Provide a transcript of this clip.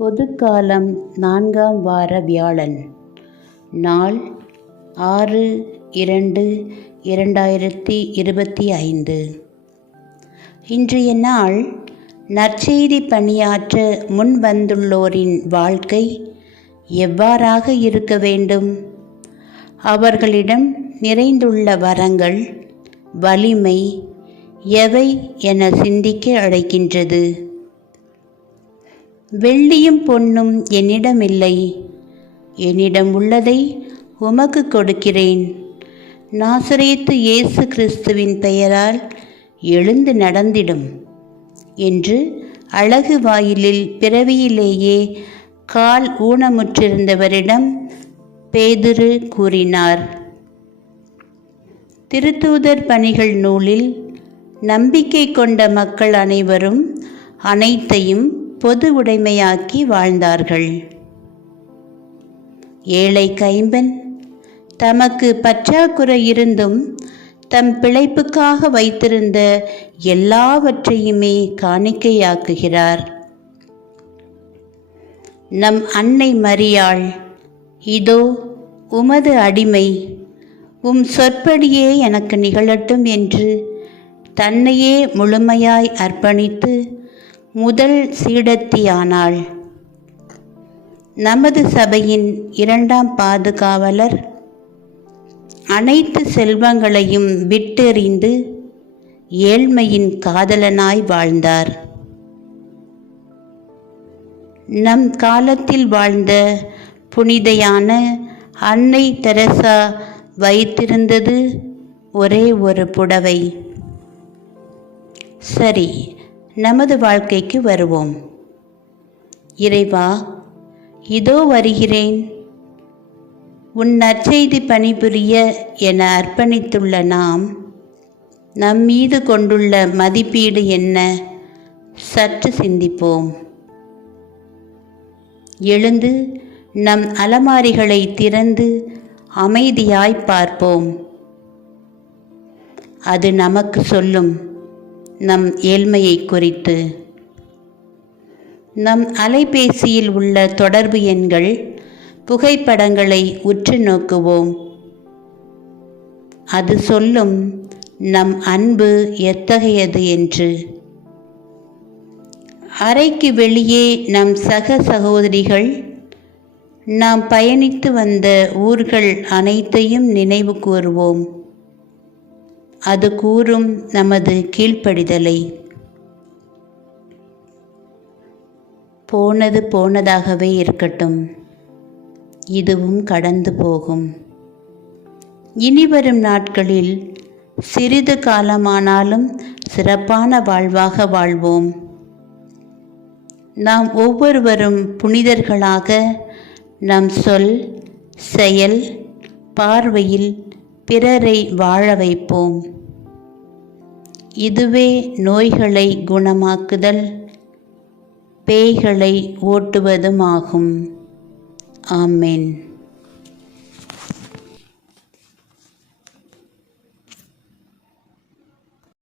பொதுக்காலம் 4ஆம் வார வியாழன். நாள் 6/2/2025. இன்றைய நாள் நற்செய்தி பணியாற்ற முன்வந்துள்ளோரின் வாழ்க்கை எவ்வாறாக இருக்க வேண்டும்? அவர்களிடம் நிறைந்துள்ள வரங்கள், வலிமை எவை என சிந்திக்க அழைக்கின்றது. வெள்ளியும் பொன்னும் என்னிடமில்லை, என்னிடம் உள்ளதை உமக்கு கொடுக்கிறேன். நாசரேத்து இயேசு கிறிஸ்துவின் பெயரால் எழுந்து நடந்திடும் என்று அழகு வாயிலில் பிறவியிலேயே கால் ஊனமுற்றிருந்தவரிடம் பேதுரு கூறினார். திருத்தூதர் பணிகள் நூலில் நம்பிக்கை கொண்ட மக்கள் அனைவரும் அனைத்தையும் பொது உடைமையாக்கி வாழ்ந்தார்கள். ஏழை கைம்பன் தமக்கு பற்றாக்குறை இருந்தும் தம் பிழைப்புக்காக வைத்திருந்த எல்லாவற்றையுமே காணிக்கையாக்குகிறார். நம் அன்னை மரியாள், இதோ உமது அடிமை, உம் சொற்படியே எனக்கு நிகழட்டும் என்று தன்னையே முழுமையாய் அர்ப்பணித்து முதல் சீடத்தியானாள். நமது சபையின் 2ஆம் பாதுகாவலர் அனைத்து செல்வங்களையும் விட்டெறிந்து ஏழ்மையின் காதலனாய் வாழ்ந்தார். நம் காலத்தில் வாழ்ந்த புனிதையான அன்னை தெரசா வைத்திருந்தது ஒரே ஒரு புடவை. சரி, நமது வாழ்க்கைக்கு வருவோம். இறைவா, இதோ வருகிறேன். உன் நற்செய்தி பணிபுரிய என அர்ப்பணித்துள்ள நாம் நம் மீது கொண்டுள்ள மதிப்பீடு என்ன? சற்று சிந்திப்போம். எழுந்து நம் அலமாரிகளை திறந்து அமைதியாய் பார்ப்போம். அது நமக்கு சொல்லும் நம் ஏழ்மையை குறித்து. நம் அலைபேசியில் உள்ள தொடர்பு எண்கள், புகைப்படங்களை உற்று நோக்குவோம். அது சொல்லும் நம் அன்பு எத்தகையது என்று. அறைக்கு வெளியே நம் சகோதரிகள், நாம் பயணித்து வந்த ஊர்கள் அனைத்தையும் நினைவு கூறுவோம். அது கூறும் நமது கீழ்ப்படிதலை. போனது போனதாகவே இருக்கட்டும், இதுவும் கடந்து போகும். இனிவரும் நாட்களில் சிறிது காலமானாலும் சிறப்பான வாழ்வாக வாழ்வோம். நாம் ஒவ்வொருவரும் புனிதர்களாக நம் சொல், செயல், பார்வையில் பிறரை வாழ வைப்போம். இதுவே நோய்களை குணமாக்குதல், பேய்களை ஓட்டுவதுமாகும். ஆமென்.